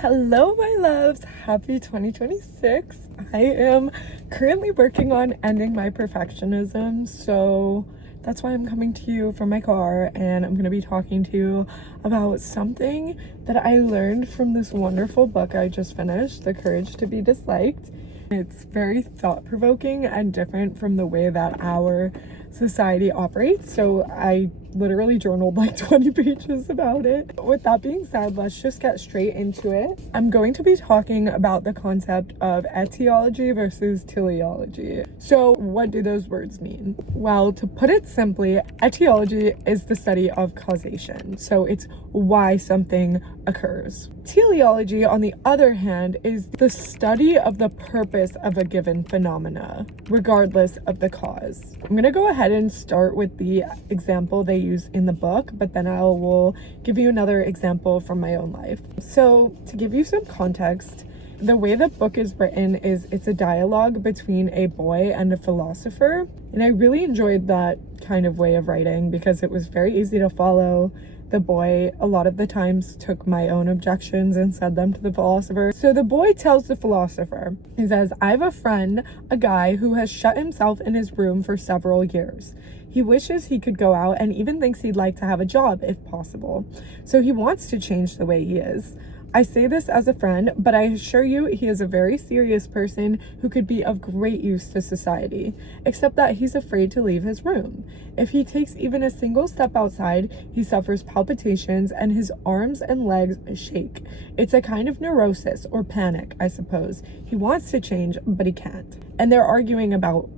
Hello, my loves. Happy 2026. I am currently working on ending my perfectionism, so that's why I'm coming to you from my car, and I'm going to be talking to you about something that I learned from this wonderful book I just finished, The Courage to Be Disliked. It's very thought-provoking and different from the way that our society operates, so I literally journaled like 20 pages about it. With that being said, let's just get straight into it. I'm going to be talking about the concept of etiology versus teleology. So what do those words mean? Well, to put it simply, etiology is the study of causation. So it's why something occurs. Teleology, on the other hand, is the study of the purpose of a given phenomena, regardless of the cause. I'm going to go ahead and start with the example they use in the book, but then I will give you another example from my own life. So to give you some context, the way the book is written is it's a dialogue between a boy and a philosopher, and I really enjoyed that kind of way of writing because it was very easy to follow. The boy a lot of the times took my own objections and said them to the philosopher. So the boy tells the philosopher, he says, "I have a friend, a guy who has shut himself in his room for several years. He wishes he could go out and even thinks he'd like to have a job if possible. So he wants to change the way he is. I say this as a friend, but I assure you he is a very serious person who could be of great use to society, except that he's afraid to leave his room. If he takes even a single step outside, he suffers palpitations and his arms and legs shake. It's a kind of neurosis or panic, I suppose. He wants to change, but he can't." And they're arguing about,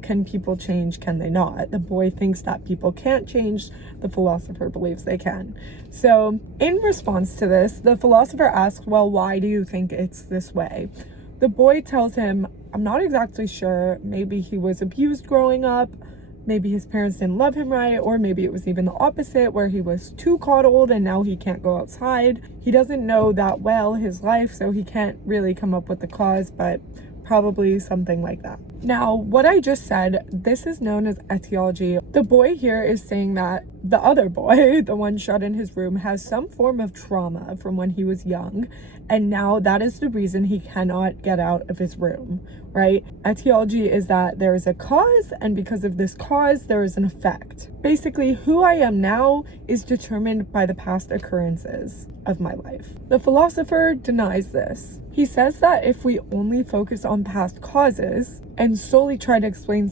can people change? Can they not? The boy thinks that people can't change. The philosopher believes they can. So in response to this, the philosopher asks, "Well, why do you think it's this way?" The boy tells him, "I'm not exactly sure. Maybe he was abused growing up. Maybe his parents didn't love him right, or maybe it was even the opposite, where he was too coddled and now he can't go outside. He doesn't know that well his life, so he can't really come up with the cause, but probably something like that." Now, what I just said, this is known as etiology. The boy here is saying that the other boy, the one shut in his room, has some form of trauma from when he was young, and now that is the reason he cannot get out of his room, right? Etiology is that there is a cause, and because of this cause, there is an effect. Basically, who I am now is determined by the past occurrences of my life. The philosopher denies this. He says that if we only focus on past causes and solely try to explain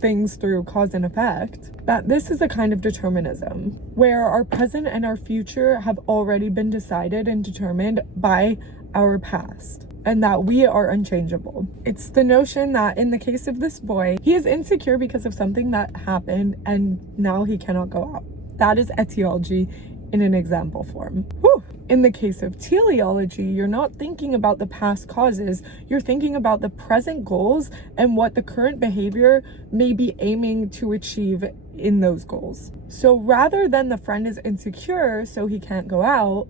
things through cause and effect, that this is a kind of determinism, where our present and our future have already been decided and determined by our past, and that we are unchangeable. It's the notion that in the case of this boy, he is insecure because of something that happened and now he cannot go out. That is etiology in an example form. Whew. In the case of teleology, you're not thinking about the past causes, you're thinking about the present goals and what the current behavior may be aiming to achieve in those goals. So rather than the friend is insecure so he can't go out,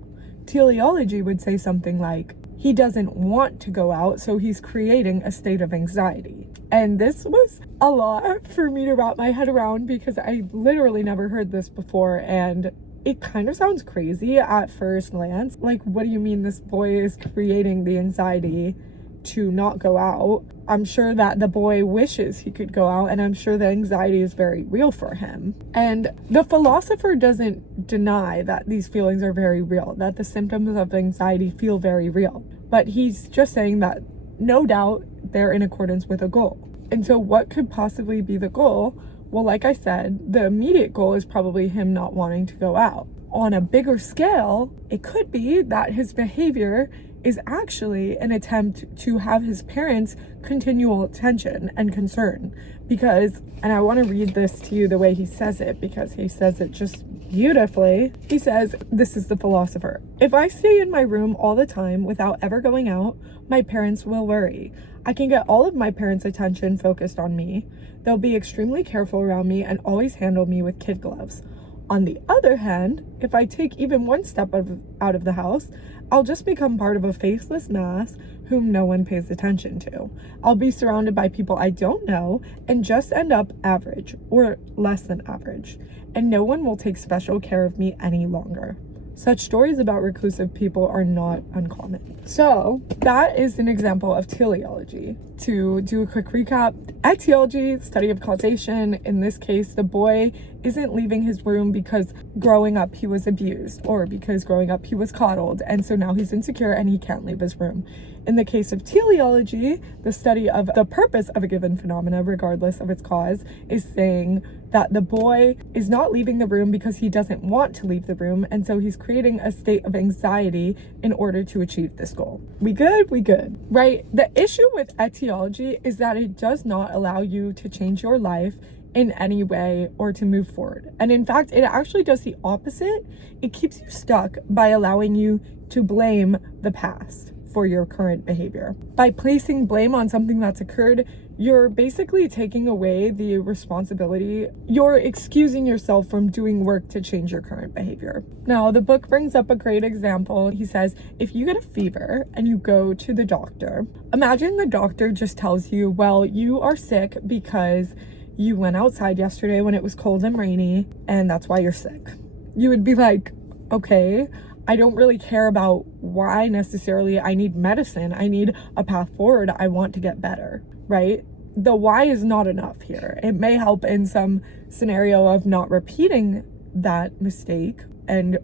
teleology would say something like, he doesn't want to go out, so he's creating a state of anxiety. And this was a lot for me to wrap my head around because I literally never heard this before, and it kind of sounds crazy at first glance. Like, what do you mean this boy is creating the anxiety to not go out? I'm sure that the boy wishes he could go out, and I'm sure the anxiety is very real for him. And the philosopher doesn't deny that these feelings are very real, that the symptoms of anxiety feel very real. But he's just saying that no doubt they're in accordance with a goal. And so what could possibly be the goal? Well, like I said, the immediate goal is probably him not wanting to go out. On a bigger scale, it could be that his behavior is actually an attempt to have his parents' continual attention and concern. Because, and I want to read this to you the way he says it, because he says it just beautifully. He says, this is the philosopher, "If I stay in my room all the time without ever going out, my parents will worry. I can get all of my parents' attention focused on me. They'll be extremely careful around me and always handle me with kid gloves. On the other hand, if I take even one step out of the house, I'll just become part of a faceless mass whom no one pays attention to. I'll be surrounded by people I don't know and just end up average or less than average, and no one will take special care of me any longer. Such stories about reclusive people are not uncommon. So that is an example of teleology. To do a quick recap, etiology, study of causation. In this case, the boy isn't leaving his room because growing up he was abused, or because growing up he was coddled, and so now he's insecure and he can't leave his room. In the case of teleology, the study of the purpose of a given phenomena, regardless of its cause, is saying that the boy is not leaving the room because he doesn't want to leave the room, and so he's creating a state of anxiety in order to achieve this goal. We good? We good. Right? The issue with etiology is that it does not allow you to change your life in any way or to move forward. And in fact, it actually does the opposite. It keeps you stuck by allowing you to blame the past for your current behavior. By placing blame on something that's occurred, you're basically taking away the responsibility. You're excusing yourself from doing work to change your current behavior. Now, the book brings up a great example. He says, if you get a fever and you go to the doctor, imagine the doctor just tells you, well, you are sick because you went outside yesterday when it was cold and rainy, and that's why you're sick. You would be like, okay, I don't really care about why necessarily I need medicine. I need a path forward. I want to get better, right? The why is not enough here. It may help in some scenario of not repeating that mistake and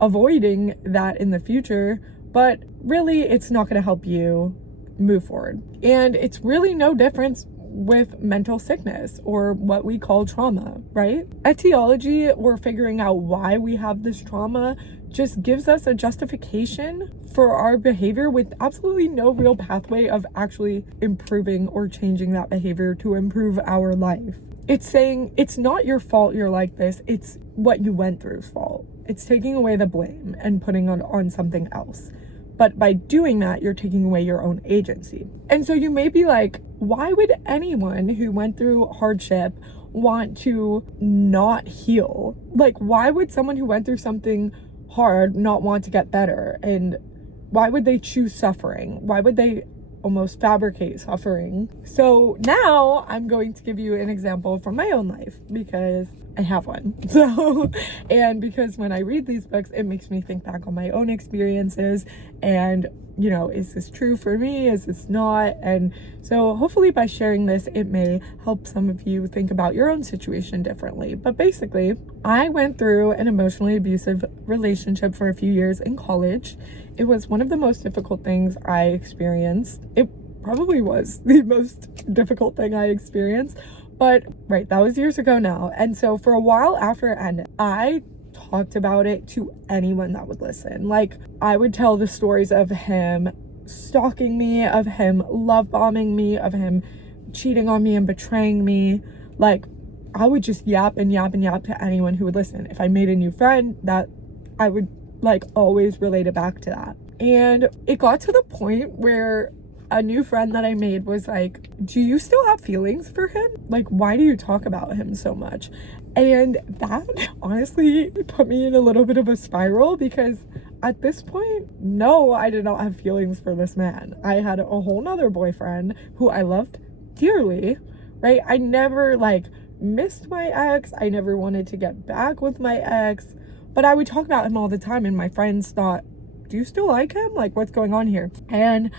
avoiding that in the future, but really it's not going to help you move forward. And it's really no difference with mental sickness or what we call trauma, right? Etiology, or figuring out why we have this trauma, just gives us a justification for our behavior with absolutely no real pathway of actually improving or changing that behavior to improve our life. It's saying it's not your fault you're like this, it's what you went through's fault. It's taking away the blame and putting on something else. But by doing that, you're taking away your own agency. And so you may be like, why would anyone who went through hardship want to not heal? Like, why would someone who went through something hard not want to get better? And why would they choose suffering? Why would they almost fabricate suffering? So now I'm going to give you an example from my own life, because I have one. So, and because when I read these books, it makes me think back on my own experiences and, you know, is this true for me? Is this not? And so hopefully by sharing this, it may help some of you think about your own situation differently. But basically, I went through an emotionally abusive relationship for a few years in college. It was one of the most difficult things I experienced. It probably was the most difficult thing I experienced. But right, that was years ago now. And so for a while after it ended, I talked about it to anyone that would listen. Like, I would tell the stories of him stalking me, of him love bombing me, of him cheating on me and betraying me. Like, I would just yap and yap and yap to anyone who would listen. If I made a new friend, that I would like always relate it back to that. And it got to the point where a new friend that I made was like, do you still have feelings for him? Like, why do you talk about him so much? And that honestly put me in a little bit of a spiral, because at this point, no, I did not have feelings for this man. I had a whole nother boyfriend who I loved dearly, right? I never like missed my ex. I never wanted to get back with my ex, but I would talk about him all the time, and my friends thought, do you still like him? Like, what's going on here? And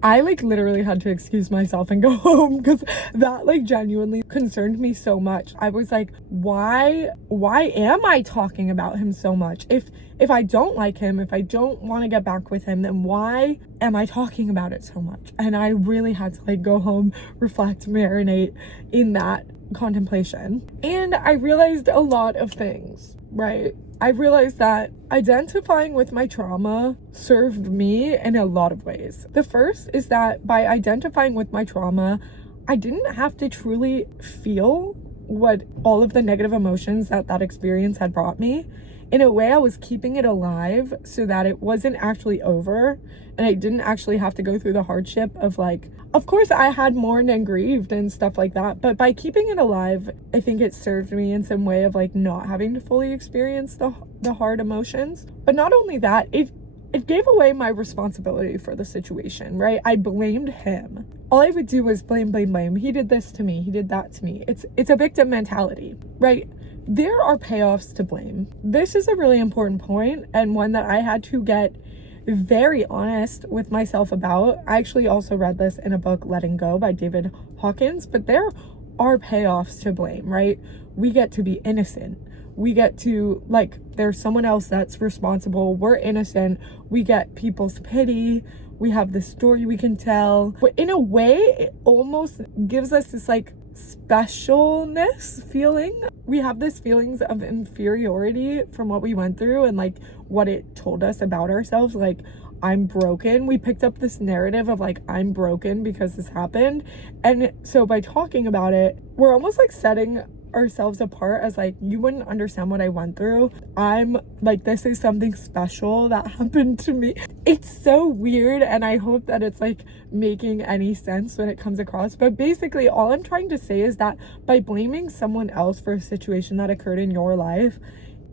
I like literally had to excuse myself and go home, because that like genuinely concerned me so much. I was like, why am I talking about him so much? If I don't like him, if I don't want to get back with him, then why am I talking about it so much? And I really had to like go home, reflect, marinate in that contemplation. And I realized a lot of things, right? I realized that identifying with my trauma served me in a lot of ways. The first is that by identifying with my trauma, I didn't have to truly feel what all of the negative emotions that experience had brought me. In a way, I was keeping it alive so that it wasn't actually over, and I didn't actually have to go through the hardship of like, of course I had mourned and grieved and stuff like that, but by keeping it alive, I think it served me in some way of like not having to fully experience the hard emotions. But not only that, it gave away my responsibility for the situation, right? I blamed him. All I would do was blame. He did this to me. He did that to me. It's a victim mentality, right? there are payoffs to blame. This is a really important point, and one that I had to get very honest with myself about. I actually also read this in a book, Letting Go by David Hawkins, but there are payoffs to blame, right? We get to be innocent. We get to, like, there's someone else that's responsible. We're innocent. We get people's pity. We have this story we can tell. But in a way, it almost gives us this, like, specialness feeling. We have this feelings of inferiority from what we went through and, like, what it told us about ourselves. Like, I'm broken. We picked up this narrative of, like, I'm broken because this happened. And so by talking about it, we're almost, like, setting ourselves apart as, like, you wouldn't understand what I went through. I'm like, this is something special that happened to me. It's so weird, and I hope that it's, like, making any sense when it comes across. But basically all I'm trying to say is that by blaming someone else for a situation that occurred in your life,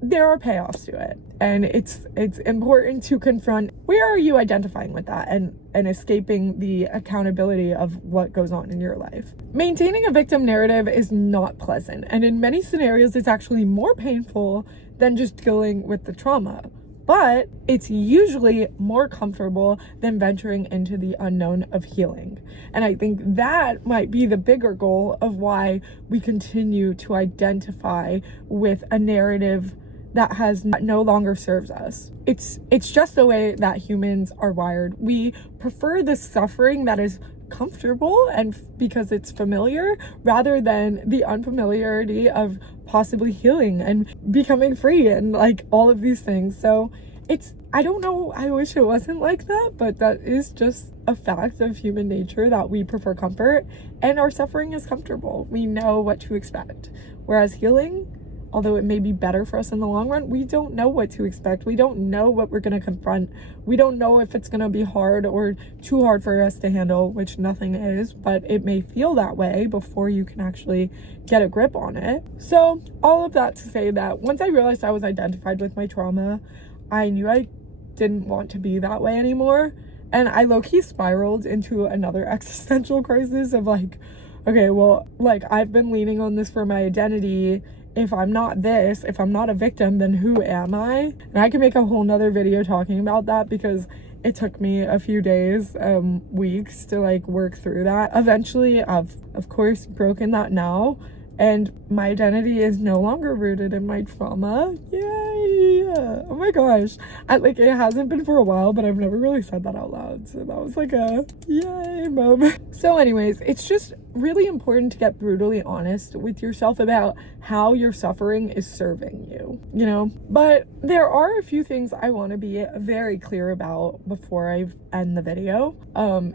there are payoffs to it, and it's important to confront where are you identifying with that and escaping the accountability of what goes on in your life. Maintaining a victim narrative is not pleasant, and in many scenarios it's actually more painful than just dealing with the trauma, but it's usually more comfortable than venturing into the unknown of healing. And I think that might be the bigger goal of why we continue to identify with a narrative that no longer serves us. It's just the way that humans are wired. We prefer the suffering that is comfortable and because it's familiar, rather than the unfamiliarity of possibly healing and becoming free and, like, all of these things. So I don't know, I wish it wasn't like that, but that is just a fact of human nature, that we prefer comfort and our suffering is comfortable. We know what to expect. Whereas healing, although it may be better for us in the long run, we don't know what to expect. We don't know what we're going to confront. We don't know if it's going to be hard or too hard for us to handle, which nothing is, but it may feel that way before you can actually get a grip on it. So all of that to say that once I realized I was identified with my trauma, I knew I didn't want to be that way anymore. And I low-key spiraled into another existential crisis of, like, okay, well, like, I've been leaning on this for my identity. If I'm not this, if I'm not a victim, then who am I? And I can make a whole nother video talking about that, because it took me a few days, weeks to, like, work through that. Eventually, I've, of course, broken that now, and my identity is no longer rooted in my trauma. Yay! Oh my gosh. It hasn't been for a while, but I've never really said that out loud. So that was like a yay moment. So anyways, it's just really important to get brutally honest with yourself about how your suffering is serving you, you know? But there are a few things I want to be very clear about before I end the video.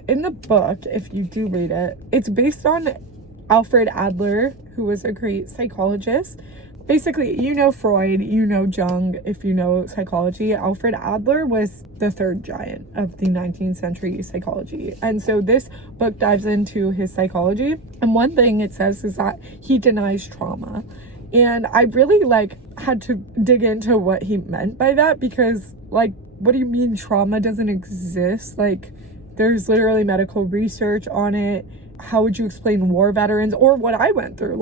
In the book, if you do read it, it's based on Alfred Adler, who was a great psychologist. Basically, you know Freud, you know Jung, if you know psychology. Alfred Adler was the third giant of the 19th century psychology. And so this book dives into his psychology. And one thing it says is that he denies trauma. And I really, had to dig into what he meant by that, because, what do you mean trauma doesn't exist? There's literally medical research on it. How would you explain war veterans or what I went through?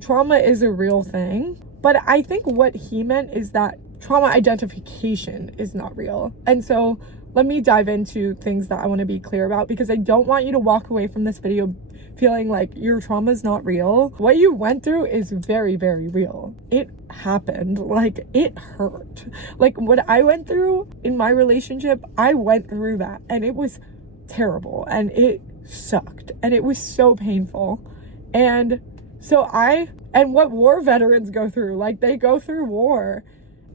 Trauma is a real thing. But I think what he meant is that trauma identification is not real. And so let me dive into things that I want to be clear about, because I don't want you to walk away from this video feeling like your trauma is not real. What you went through is very, very real. It happened. It hurt. What I went through in my relationship, I went through that, and it was terrible, and it sucked, and it was so painful. And what war veterans go through, they go through war.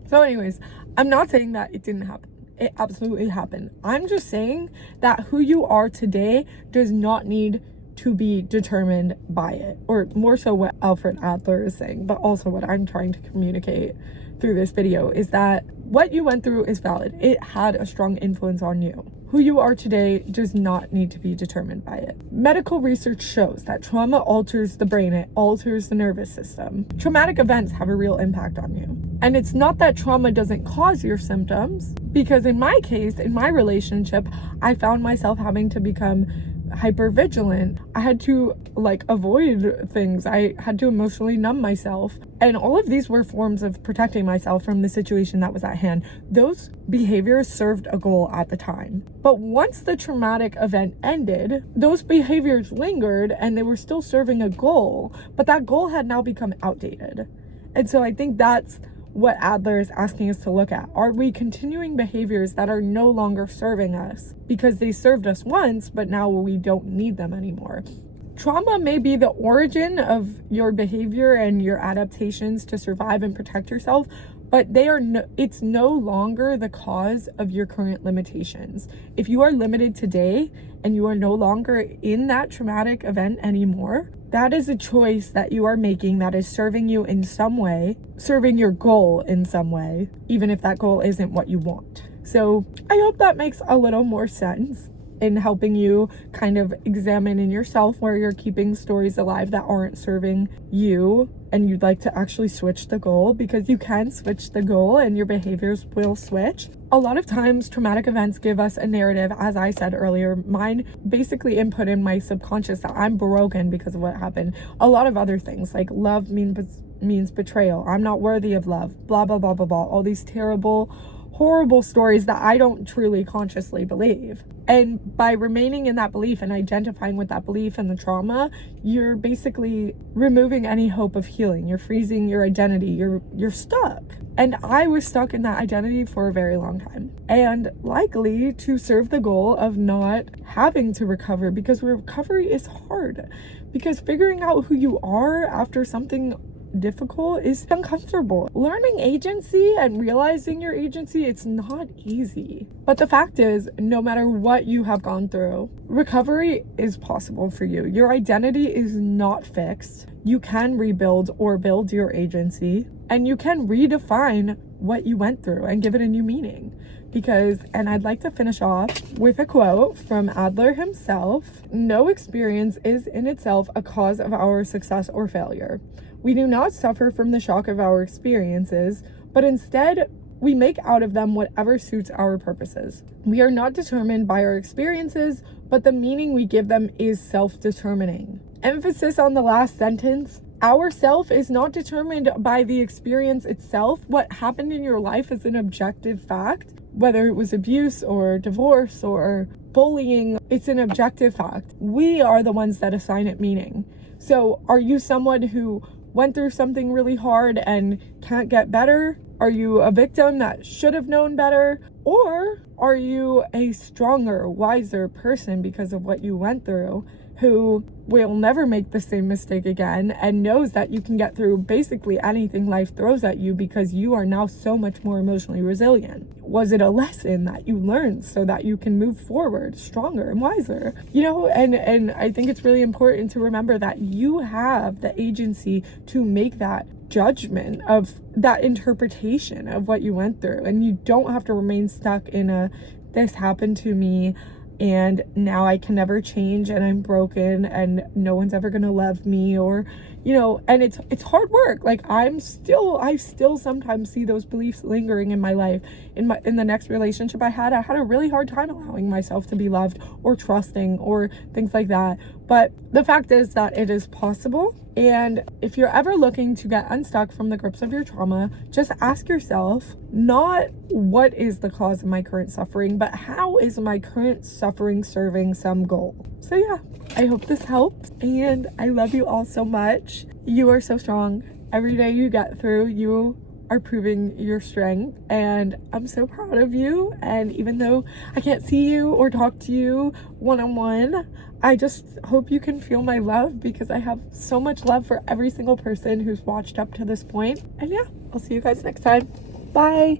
So anyways, I'm not saying that it didn't happen. It absolutely happened. I'm just saying that who you are today does not need to be determined by it, or more so what Alfred Adler is saying, but also what I'm trying to communicate through this video is that what you went through is valid. It had a strong influence on you. Who you are today does not need to be determined by it. Medical research shows that trauma alters the brain, it alters the nervous system. Traumatic events have a real impact on you. And it's not that trauma doesn't cause your symptoms, because in my case, in my relationship, I found myself having to become hyper vigilant. I had to avoid things. I had to emotionally numb myself. And all of these were forms of protecting myself from the situation that was at hand. Those behaviors served a goal at the time. But once the traumatic event ended, those behaviors lingered and they were still serving a goal, but that goal had now become outdated. And so I think that's what Adler is asking us to look at. Are we continuing behaviors that are no longer serving us because they served us once, but now we don't need them anymore? Trauma may be the origin of your behavior and your adaptations to survive and protect yourself, but it's no longer the cause of your current limitations. If you are limited today and you are no longer in that traumatic event anymore, that is a choice that you are making that is serving you in some way, serving your goal in some way, even if that goal isn't what you want. So I hope that makes a little more sense in helping you kind of examine in yourself where you're keeping stories alive that aren't serving you and you'd like to actually switch the goal, because you can switch the goal and your behaviors will switch. A lot of times traumatic events give us a narrative, as I said earlier, mine basically input in my subconscious that I'm broken because of what happened. A lot of other things like love means betrayal. I'm not worthy of love, blah, blah, blah, blah, blah. All these terrible, horrible stories that I don't truly consciously believe. And by remaining in that belief and identifying with that belief and the trauma, you're basically removing any hope of healing. You're freezing your identity. You're stuck. And I was stuck in that identity for a very long time, and likely to serve the goal of not having to recover, because recovery is hard, because figuring out who you are after something difficult is uncomfortable. Learning agency and realizing your agency, it's not easy. But the fact is, no matter what you have gone through, recovery is possible for you. Your identity is not fixed. You can rebuild or build your agency, and you can redefine what you went through and give it a new meaning. And I'd like to finish off with a quote from Adler himself: "No experience is in itself a cause of our success or failure. We do not suffer from the shock of our experiences, but instead we make out of them whatever suits our purposes. We are not determined by our experiences, but the meaning we give them is self-determining." Emphasis on the last sentence. Our self is not determined by the experience itself. What happened in your life is an objective fact. Whether it was abuse or divorce or bullying, it's an objective fact. We are the ones that assign it meaning. So are you someone who went through something really hard and can't get better? Are you a victim that should have known better? Or are you a stronger, wiser person because of what you went through, who will never make the same mistake again and knows that you can get through basically anything life throws at you because you are now so much more emotionally resilient? Was it a lesson that you learned so that you can move forward stronger and wiser? And I think it's really important to remember that you have the agency to make that judgment of that interpretation of what you went through, and you don't have to remain stuck in this happened to me and now I can never change and I'm broken and no one's ever gonna love me, or and it's hard work. Like I still sometimes see those beliefs lingering in my life. In the next relationship I had a really hard time allowing myself to be loved or trusting or things like that. But the fact is that it is possible. And if you're ever looking to get unstuck from the grips of your trauma, just ask yourself, not what is the cause of my current suffering, but how is my current suffering serving some goal? So yeah, I hope this helps, and I love you all so much. You are so strong. Every day you get through, you are proving your strength, and I'm so proud of you. And even though I can't see you or talk to you one-on-one, I just hope you can feel my love, because I have so much love for every single person who's watched up to this point. And yeah, I'll see you guys next time. Bye.